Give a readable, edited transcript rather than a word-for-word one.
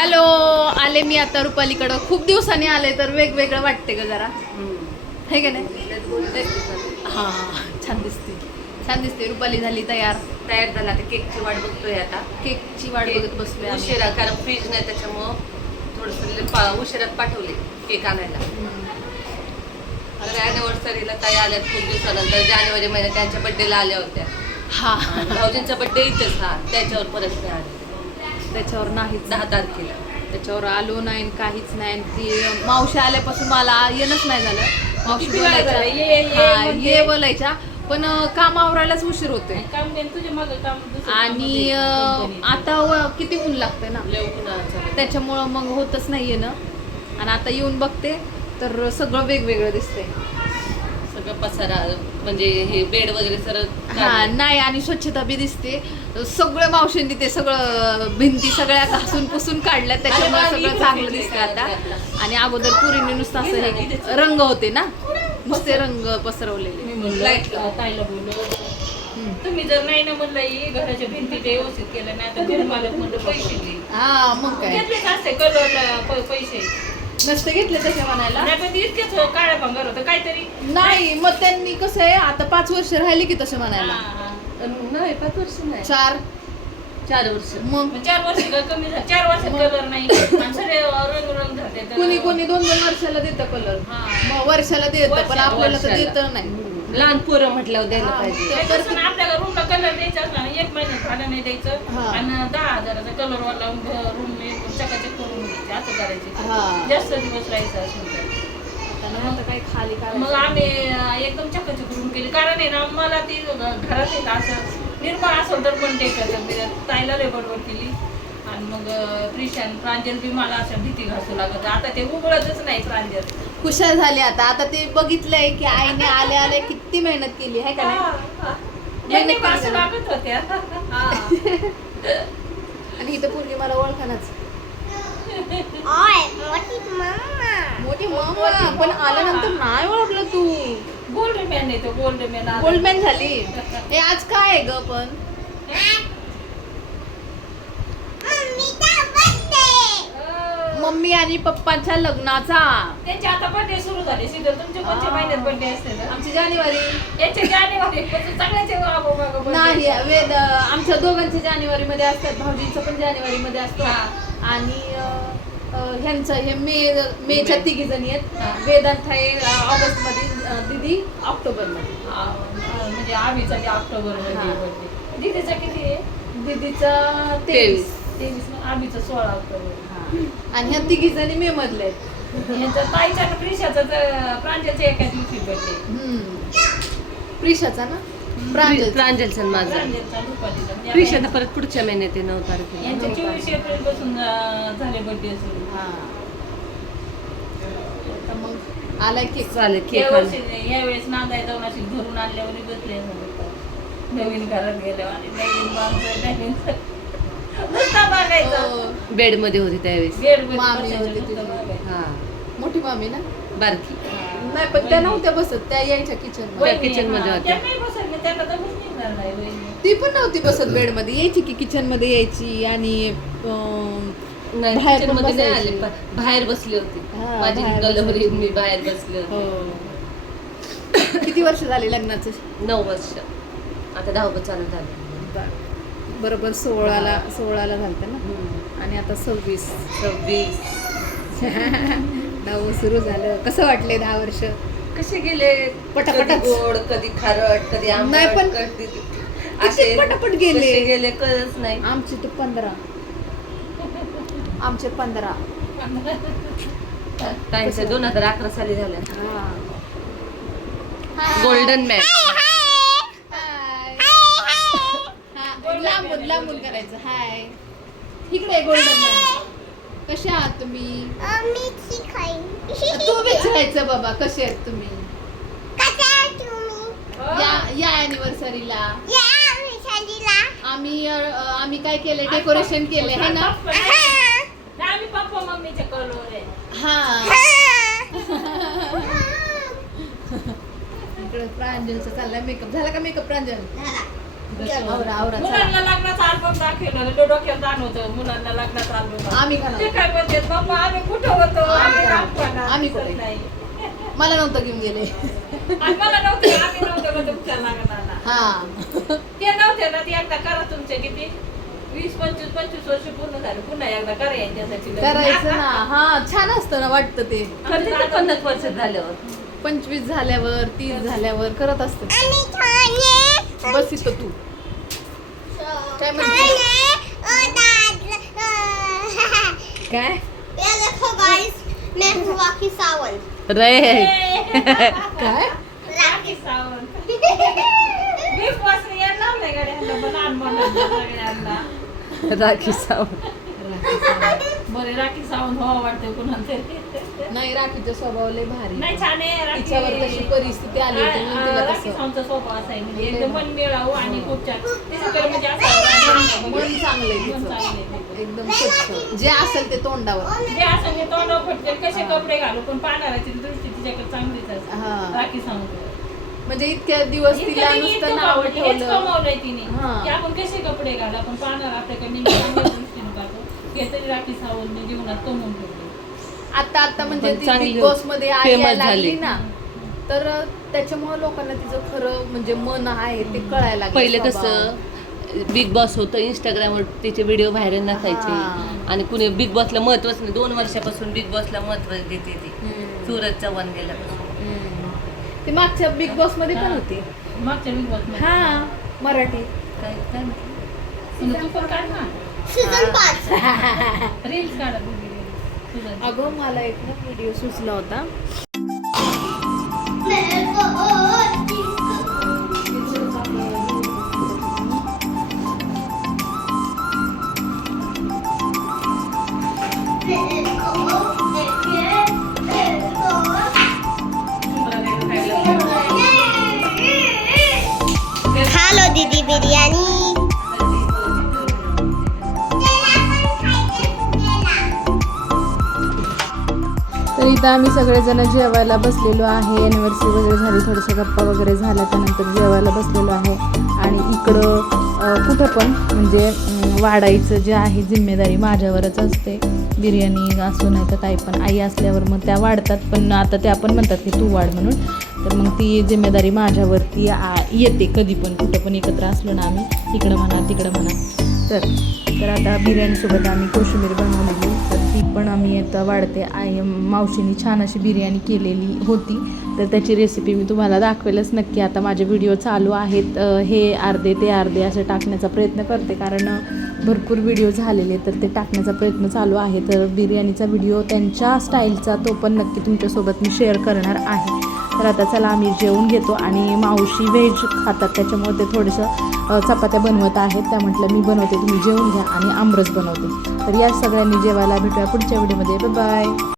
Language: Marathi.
हॅलो, आले मी आता रुपालीकडं. खूप दिवसांनी आले तर वेगवेगळं वाटते ग जरा, हे का नाही? हा, छान दिसते, छान दिसते. रुपाली झाली तयार झाला. आता केकची वाट बघतोय. आता केकची वाट बघत बसलोय आम्ही. उशिरा, कारण फ्रीज नाही त्याच्यामुळं थोडस उशिरात पाठवले केक आणायला. तर अॅनिव्हर्सरीला ताई आल्यात खूप दिवसानंतर. जानेवारी महिन्यात त्यांच्या बड्डेला आल्या होत्या. हा, भाऊजींचा बड्डे इथेच. हा, त्याच्यावर परत नाही आले. त्याच्यावर नाहीच, 10 तारखेला त्याच्यावर आलो नाही, काहीच नाही. ती मावशी आल्यापासून मला येणंच नाही झालं. मावशी किती वेळा झालं? ये, बोलायच्या, म्हणते. ये बोलायच्या, पण काम आवरायलाच उशीर होतोय. काम दे तुझ्या मागं काम दुसरं काम आणि दे, कंपनीचं. आता किती ऊन लागतंय ना, लय उन्हाळा त्याच्यामुळं मग होतच नाहीये ना. आणि आता येऊन बघते तर सगळं वेगवेगळं दिसतंय. सगळं पसारा, म्हणजे हे बेड वगैरे सरळ हा नाही, आणि स्वच्छता बी दिसते. सगळं मावशींनी ते सगळं भिंती सगळ्या घासून पुसून काढल्या, त्याच्यामुळे सगळं चांगलं दिसतं आता. आणि अगोदर पुरीने नुसतं असं हे रंग होते ना, नुसते रंग मी पसरवलेले. म्हणलं ताईला बोललो, तुम्ही जर नाही ना म्हणलं ही घराच्या भिंती ते व्यवस्थित केलं नाही तर घर मालक म्हणलं पैसे दे. हा, मग काय घेतलेच असते कलरला पैसे नसते घेतले तसे म्हणायला. नाही, पण ते इतकेच काळ्या भांगार होतं काहीतरी. नाही, मग त्यांनी कसं आहे, आता 5 वर्ष राहिली की तसे म्हणायला. नाही, 5 वर्ष नाही, 4 वर्ष. मग 4 वर्ष कमी झालं. 4 वर्षात कलर नाही आणि सगळे रंग जाते. कोणी 2-2 वर्षाला देतं कलर, हा. मग वर्षाला देतं, पण आपल्याला तर देतं नाही. लहान पोरं म्हटल्यावर द्यायला हा, पाहिजे. ते कसं ना, आपल्याला रूमला कलर द्यायचा असला ना, 1 महिन्यात भाडं नाही द्यायचं हा. आणि 10,000चा कलर वाला रूम चकाचक करून घ्यायचे, असं करायचे. हा. जास्त दिवस राहायचं असेल तर. त्यांना म्हणतं काही खाली मग काय आम्ही एकदम चकाचक रूम केली, कारण आहे ना मला ती घरात आहे ना असं निर्मळ असेल तर पण टेकायचं. ताईला लय बडबड केली आणि मग प्रिशान प्रांजल बी मला असं भीती घासू लागत. आता ते उघडतच नाही प्रांजल. हुशार झाली आता ते बघितलंय की आईने आले किती मेहनत केली आहे का नाही. यांनी घासू लागत होत्या. आणि इथं पूर्वी मला ओळखानाच मोठी मम्मा, पण आल्यानंतर नाही ओळखलं तू. गोल्ड मॅन येतो, गोल्ड मॅन. गोल्डमॅन झाली. हे आज काय आहे ग पण? मम्मी आणि पप्पांच्या लग्नाचा. त्यांचे आता बर्थडे सुरू झाले. सीधं तुमचे कोणत्या महिन्यात बर्थडे असते ना? आमची जानेवारी. याचे जानेवारी सगळ्याचे नाही, वेद आमच्या दोघांचे जानेवारी मध्ये असतात. भाऊजींचं पण जानेवारी मध्ये असतो. आणि ह्यांचं हे मेच्या 3 जणी आहेत. वेदांत आहे ऑगस्ट मध्ये, दीदी ऑक्टोबर मध्ये. म्हणजे आम्हीचा ऑक्टोबर मध्ये बर्थडे. दीदीचा किती आहे? दीदीचा 23. 23. आम्हीचा 16 ऑक्टोबर. आणि ह्या 3 जणी मे मधले आहेत. यांचा ताईच्या प्रिशाचा प्रांजलच्या एका दिवशी बर्थडे. प्रिशाचा ना, प्रांजल. प्रांजलचा माझा. प्रांजलचा रुपालीचा. म्हणजे प्रिशा तर परत पुढच्या महिन्यात आहे, 9 तारखेला. यांचे 24 एप्रिल पासून झाले बर्थडे सुरू. हा, तर मग आलाय केक. चालेल, केक आण. यावेळेस नांदाय जाऊन अशी घरून आणल्यावर बसले नवीन घरात गेल्यावर आणि नवीन माणसं नवीन नुसता बघायचं. बेड मध्ये होती त्यावेळेस. बेडमध्ये मामी बसायचं, होती नुसतं तुझी. बघायचं. हा, मोठी मामी ना. बारकी. नाही, पण त्या नव्हत्या बसत, त्या यायच्या किचन मध्ये. वहिनी, किचन मध्ये हा, होत्या. त्या नाही बसायला, त्यांना तर निघणार नाही वहिनी. ती पण नव्हती बसत बेड मध्ये, यायची की किचन मध्ये यायची. आणि नाही, बाहेर kitchen पण मध्ये नाही बसायची. आले, बाहेर बसली होती. हा, माझी बाहेर गलबरी, बसायची. मी बाहेर बसले हो. होते. किती वर्ष झाले लग्नाचे? 9 वर्ष. आता 10 चालू झालं. बरोबर 16ला झालतं ना. आणि आता 26. 26. 9 सुरू झालं. कसं वाटले 10 वर्ष? कसे गेले? पटापटच. कधी गोड, कधी खारट, कधी नाही, आंबट, पण कधी किती पटापट गेले. कसे गेले कळच नाही. आमचे तर 15. आमचे 15. ताईंच्या 2011 साली झाल्या. हा. Golden match. लांबून करायचं. हाय, इकडे गोल्डन मॅन. कसे आहात तुम्ही? तू विचारायचं बाबा, कसे आहेत तुम्ही? या अॅनिव्हर्सरीला आम्ही काय केले, डेकोरेशन केले है ना. आम्ही पप्पा मम्मीच्या कॉलवर आहे. हा. इकडे प्रांजलचा चाललाय मेकअप. झाला का मेकअप प्रांजल? आवरा, आवरा, चला. मुलांना लग्नाचा अल्बम दाखवलं डोक्यात दान होतं मुलांना लग्नाचा अल्बम आम्ही का ते नव्हतो? काय म्हणतात मम्मा आम्ही कुठं होतो आम्ही दाखवा आम्ही कुठे? नाही मला नव्हतं घेऊन गेले. आणि मला नव्हतं आम्ही नव्हतं का तुमच्या लग्नाला हा ते नव्हते ना ते एकदा करा तुमचे किती 20-25 वर्ष पूर्ण झाले पुन्हा एकदा करा यांच्यासाठी लग्न. करायचं ना. हा छान असतं ना, वाटतं ते. करते ते 50 वर्ष झाल्यावर 25 झाल्यावर 30 झाल्यावर करत असत. बस इथं तू काय म्हणते? काय राखी सावंत रे काय राखी सावंत बिग बॉस येणार नाही गाड्यांना पण लहान मुलांना सगळ्यांना राखी सावंत बरे राखी सावंत व्हावं वाटतं कुणाला तरी नाही, राखीचा स्वभाव लय भारी. नाही छान आहे राखी तिच्यावर तशी परिस्थिती आली होती म्हणून तिला राखी तसं. सावंतचा स्वभाव असा आहे म्हणजे एकदम मन मिळावं आणि खूप छान तिचं म्हणजे असं मन चांगलंय मन तिचं. चांगलं आहे. एकदम स्वच्छ जे असेल ते तोंडावर. जे असं मी तोंडावर फटकेल कसे कपडे घालू पण पाहणाऱ्याची दृष्टी तिच्याकडे चांगलीच असते हा. राखी सावंत म्हणजे इतक्या दिवस तिला नुसतं नाव ठेवलं. कमावलंय तिने हा. की आपण कसे कपडे घाला आपण पाहणार आपल्याकडे चांगल्या दृष्टीने पाहतो हे तरी राखी सावंतने जीवनात कमवून ठेवले आता म्हणजे पण ती चांगली बिग बॉस मध्ये famous यायला लागली झाली. ना, तर त्याच्यामुळे लोकांना तिचं खरं म्हणजे मन आहे ते कळायला लागलं. पहिले स्वभाव. कसं बिग बॉस होतं इंस्टाग्रामवर तिचे व्हिडिओ व्हायरल नसायचे हा. आणि कुणी बिग बॉसला महत्वच नाही 2 वर्षापासून बिग बॉसला महत्व देते ती हम्म. सूरज चव्हाण गेल्यापासून हम्म. ती मागच्या बिग बॉस मध्ये पण होती. मागच्या बिग बॉस हा मराठी. काय काय म्हणते? तू पण काढ ना सीझन 5 रील्स काढा तुझं अगं मला एक ना व्हिडिओ सुचला होता. खालो दीदी बिर्याणी तर इथं आम्ही सगळेजण जेवायला बसलेलो आहे. अॅनिव्हर्सरी वगैरे झाली, थोड्याशा गप्पा वगैरे झाल्या, त्यानंतर जेवायला बसलेलो आहे. आणि इकडं कुठं पण म्हणजे वाढायचं जे आहे जिम्मेदारी माझ्यावरच असते. बिर्याणी असो नाही तर काही पण आई असल्यावर मग त्या वाढतात, पण आता त्या पण म्हणतात की तू वाढ म्हणून. तर मग ती जिम्मेदारी माझ्यावरती येते कधी पण कुठं पण एकत्र असलो ना आम्ही, इकडं म्हणा तिकडं म्हणा. तर आता बिर्याणीसोबत आम्ही कोशिंबीर बनवलेली, तर ती पण आम्ही आता वाढते. मावशीने छान अशी बिर्याणी केलेली होती, तर त्याची रेसिपी मी तुम्हाला दाखवेलच नक्की. आता माझे व्हिडिओ चालू आहेत, हे अर्धे ते अर्धे असे टाकण्याचा प्रयत्न करते, कारण भरपूर व्हिडिओ झालेले तर ते टाकण्याचा प्रयत्न चालू आहे. तर बिर्याणीचा व्हिडिओ त्यांच्या स्टाईलचा तो पण नक्की तुमच्यासोबत मी शेअर करणार आहे. तर आता चला आम्ही जेवून घेतो. आणि मावशी व्हेज खातात त्याच्यामुळे ते थोडंसं चपात्या बनवत आहेत. त्या म्हटलं मी बनवते तुम्ही जेवून घ्या आणि आमरस बनवते. तर या सगळ्यांनी जेवायला भेटूया पुढच्या व्हिडिओमध्ये. बाय.